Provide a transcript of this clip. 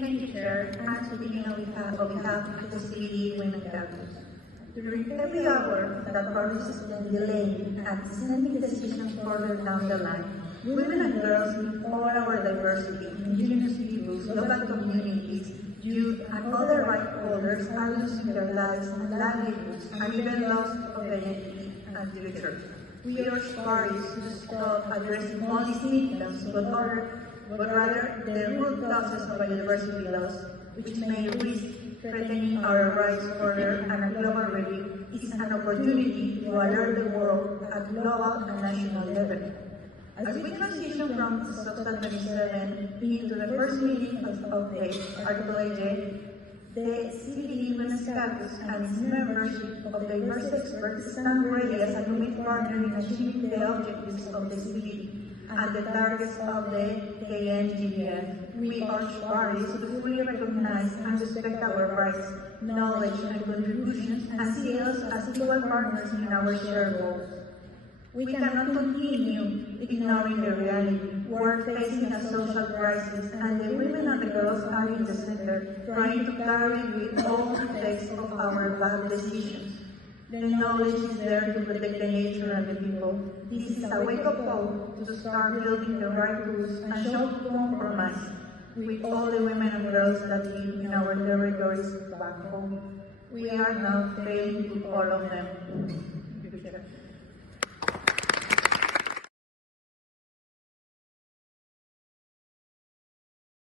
Thank you, Chair. I'm speaking on behalf of the city women campus. During every hour that Paris is delaying and sending decisions further down the line, women and girls in all our diversity, indigenous peoples, local communities, youth, and other right holders are losing their lives and livelihoods and even loss of identity and future. We urge parties to stop addressing only symptoms, but rather the root causes of biodiversity loss, which may risk threatening our rights further, and a global review is an opportunity to alert the world at global and national level. As we transition from Substance 27 into the first meeting of the Article 8, the CBD Women's Campus and its membership of diverse experts stand ready as a committed partner in achieving the objectives of the CBD and the targets of the KNGBF. We urge parties to fully recognize and respect our rights, knowledge, and contributions, and see us as equal partners in our shared goals. We cannot continue ignoring the reality. We're facing a social crisis, and the women and the girls are in the center, trying to carry with all the effects of our bad decisions. The knowledge is there to protect the nature and the people. This is a wake-up call to start building the right rules and show compromise with all the women and girls that live in our territories back home. We are now failing to all of them.